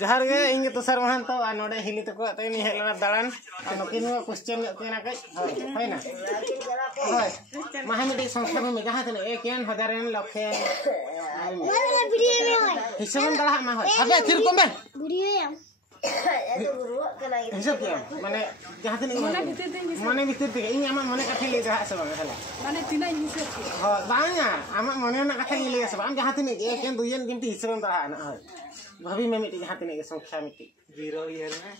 जहर गे इंगे तो सर वहां तो आ नोडे हिली तको तो इन हेलना दालान नकिन क्वेश्चन केना कई होय ना होय महामिटी संस्था में जहां तने एकेन हजारन लखे माने वीडियो में होय हिसाबन दला मा होय अबे फिर को में वीडियो या एतो गुरु कला हिसाब क्या माने जहां तने माने भीतर ते इन आमा माने कथे ले रहा सब हला माने तिना हिसाब हो बांगा आमा माने ना कथे ले सब आम जहां तने एकेन दुयन गिनती हिसाबन दला ना होय भाभी में मिट्टी जहाँ तने के संख्या मिट्टी 0 ईयर में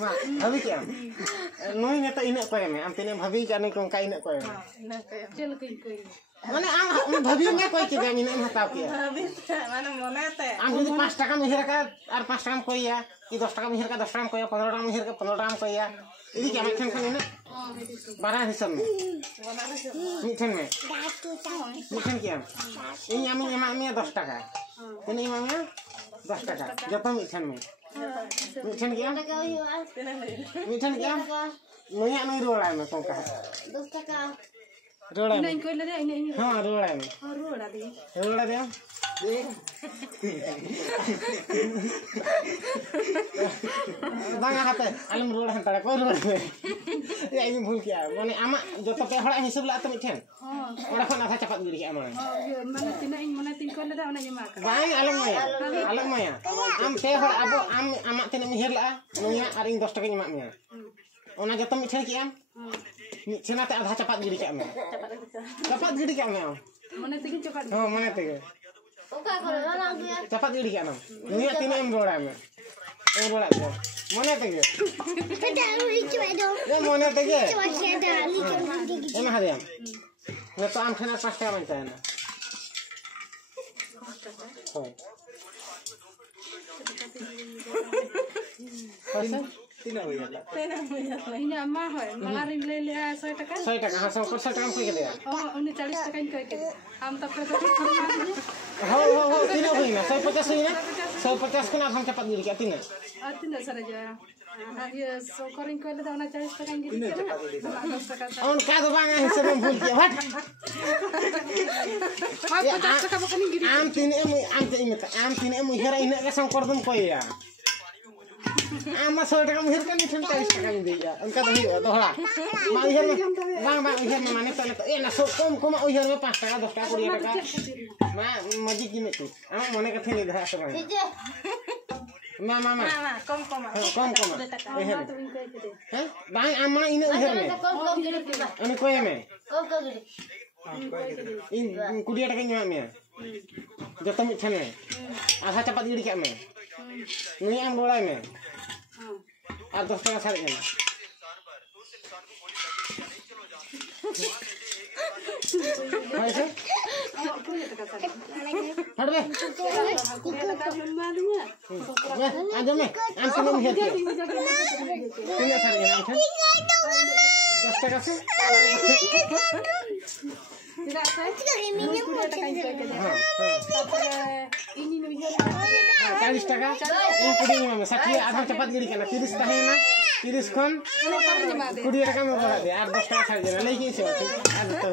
मा भाभी क्या नोई ने तो इने कोय में हम तने भाभी जाने को का इने कोय में चल कोई माने आम भाभी में कोई के जानी नहीं हटाव किया भाभी माने मने ते आम যদি 5 টাকা মিহির का আর 5 টাকা কইয়া কি 10 টাকা মিহির का 10 টাকা কইয়া 15 টাকা মিহির का 15 টাকা কইয়া इदी क्या मैं खान इने 12 हिसाब में मिठन में मिठन क्या इन आम में 10 টাকা ini imamnya 10 টাকা जब मिठन में मिठन क्या मिठन क्या नोया नहीं रोड़ा में कौन का 10 টাকা रोड़ा में नहीं कोई ले दे हां रोड़ा में रोड़ा दे बांगा हाते आलम रोड़ा हंता को रोड़ा में या इन भूल किया माने आमा जो तो पे हड़ा हिसाब ला तो मिठन ओड़ा खन आधा चपात गिरी के आमा माने तिना इन माने तिन को ले दा ओना जमा का बाई आलम माया आम पे हड़ अब आम आमा तिना मिहिर ला नोया आर इन 10 টাকা जमा मिया ओना जतो मिठन की आम मिठन आते आधा चपात गिरी के आमा चपात गिरी के आमा माने तिन चपात हां माने ते ओका करे ना गया चपात गिरी के आमा नोया तिना एम रोड़ा में ए रोड़ा दे मने ते के डाली के दो ए मने ते के डाली के एम हादे ना तो आम खाना 5 টাকা बनता है ना होय पैसा तीन हो गया इन अम्मा होय मलाई ले ले 100 টাকা 100 টাকা हां 100 টাকা कोई के दे हां 39 টাকা इन कोई के हम तब हो तीन होई ना 150 होई ना 150 को ना हम चपात गिरी के तीन सर जा ये सोकरिंग को ले दा 39 টাকা गिरी के 10 টাকা उन का तो बांगा हिसाब में भूल किया हट 50 টাকা बकनी गिरी आम तीन एम हेरा इन के संग कर दम कोया आमा 100 টাকা मुहिर का नहीं 40 টাকা में दिया उनका तो ही दोहरा मा इहर में बांग इहर में माने तो ए ना सो कम इहर में 5 টাকা 10 টাকা 20 টাকা मा मजी की में तू आमा मने कथे नहीं धरा सब मामा कम इहर हैं बांग आमा इन इहर में अने कोय में इन 20 টাকা ᱧᱟᱢ में जतो मिठन में आधा चपात गिरी के में नहीं आम रोड़ा में और 10 টাকা सारे में ऐसे हट बे आजा में आम को नहीं है कितने सारे में आम 10 টাকা से tidak saya ini 20 টাকা इन करके हां ini nih 40 টাকা ini पुडिंग में 60 आधा चपात गिरी के ना 30 है ना 30 खन 20 টাকা में बढ़ा दे और 10 টাকা छाड़ देना लेके से आ तो